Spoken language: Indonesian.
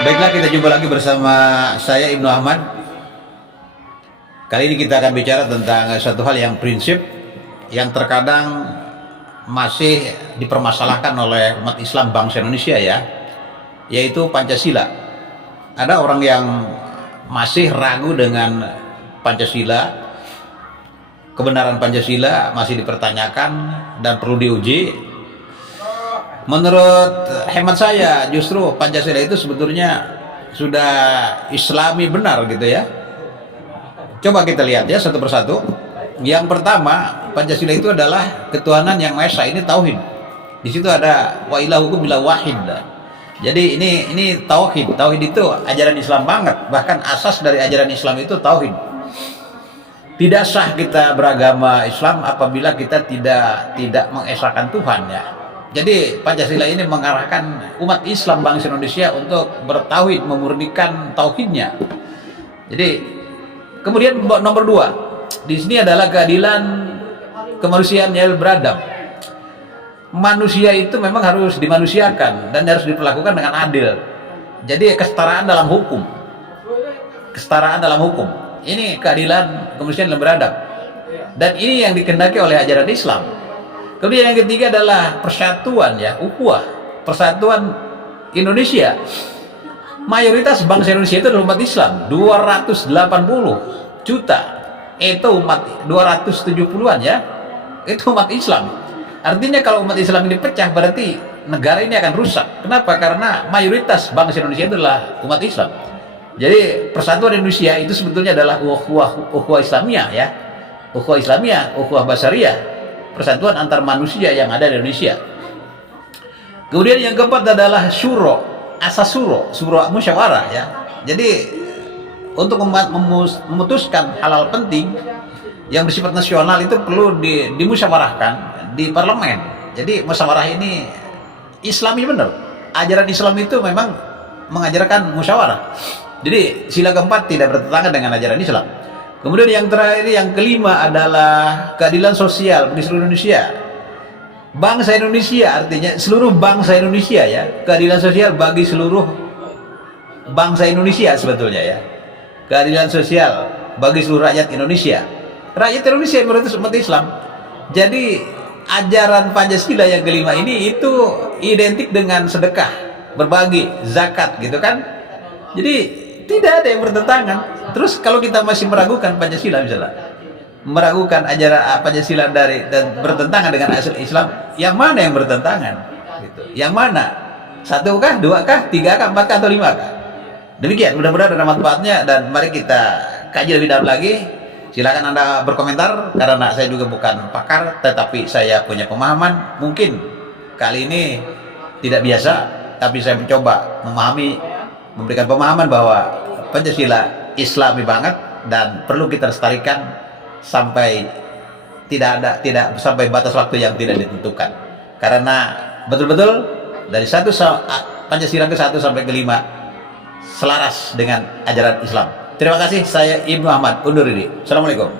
Baiklah, kita jumpa lagi bersama saya Ibnu Ahmad. Kali ini kita akan bicara tentang satu hal yang prinsip yang terkadang masih dipermasalahkan oleh umat Islam bangsa Indonesia ya, yaitu Pancasila. Ada orang yang masih ragu dengan Pancasila, kebenaran Pancasila masih dipertanyakan dan perlu diuji. Menurut hemat saya, justru Pancasila itu sebetulnya sudah Islami benar gitu ya. Coba kita lihat ya satu persatu. Yang pertama, Pancasila itu adalah ketuhanan yang Maha Esa, ini tauhid. Di situ ada wa ilahukum bila wahid. Jadi ini tauhid. Tauhid itu ajaran Islam banget. Bahkan asas dari ajaran Islam itu tauhid. Tidak sah kita beragama Islam apabila kita tidak mengesahkan Tuhan ya. Jadi Pancasila ini mengarahkan umat Islam bangsa Indonesia untuk bertauhid, memurnikan tauhidnya. Jadi kemudian nomor dua, di sini adalah keadilan kemanusiaan yang beradab. Manusia itu memang harus dimanusiakan dan harus diperlakukan dengan adil. Jadi kesetaraan dalam hukum. Kesetaraan dalam hukum. Ini keadilan kemanusiaan yang beradab. Dan ini yang dikehendaki oleh ajaran Islam. Kemudian yang ketiga adalah persatuan ya, ukhuwah, persatuan Indonesia. Mayoritas bangsa Indonesia itu adalah umat Islam, 280 juta. Itu umat 270-an ya. Itu umat Islam. Artinya kalau umat Islam ini pecah berarti negara ini akan rusak. Kenapa? Karena mayoritas bangsa Indonesia itu adalah umat Islam. Jadi persatuan Indonesia itu sebetulnya adalah ukhuwah Islamiyah ya. Ukhuwah Islamiyah, ukhuwah Basariyah. Persatuan antar manusia yang ada di Indonesia. Kemudian yang keempat adalah syuro, asas syuro musyawarah ya. Jadi untuk memutuskan hal-hal penting yang bersifat nasional itu perlu dimusyawarahkan di parlemen. Jadi musyawarah ini Islami benar. Ajaran Islam itu memang mengajarkan musyawarah. Jadi sila keempat tidak bertentangan dengan ajaran Islam. Kemudian yang terakhir, yang kelima adalah keadilan sosial di seluruh Indonesia. Bangsa Indonesia, artinya seluruh bangsa Indonesia ya. Keadilan sosial bagi seluruh bangsa Indonesia sebetulnya ya. Keadilan sosial bagi seluruh rakyat Indonesia. Rakyat Indonesia menurut umat Islam. Jadi ajaran Pancasila yang kelima ini itu identik dengan sedekah, berbagi, zakat gitu kan. Jadi tidak ada yang bertentangan. Terus kalau kita masih meragukan Pancasila misalnya, meragukan ajaran Pancasila dan bertentangan dengan asal Islam, yang mana yang bertentangan? Gitu. Yang mana? Satu kah, dua kah, tiga kah, empat kah, atau lima kah? Demikian, mudah-mudahan ada manfaatnya dan mari kita kaji lebih dalam lagi. Silakan Anda berkomentar karena saya juga bukan pakar, tetapi saya punya pemahaman. Mungkin kali ini tidak biasa, tapi saya mencoba memahami, memberikan pemahaman bahwa Pancasila Islami banget dan perlu kita lestarikan sampai tidak sampai batas waktu yang tidak ditentukan. Karena betul-betul dari Pancasila ke 1 sampai ke 5 selaras dengan ajaran Islam. Terima kasih, saya Ibnu Ahmad undur diri. Assalamualaikum.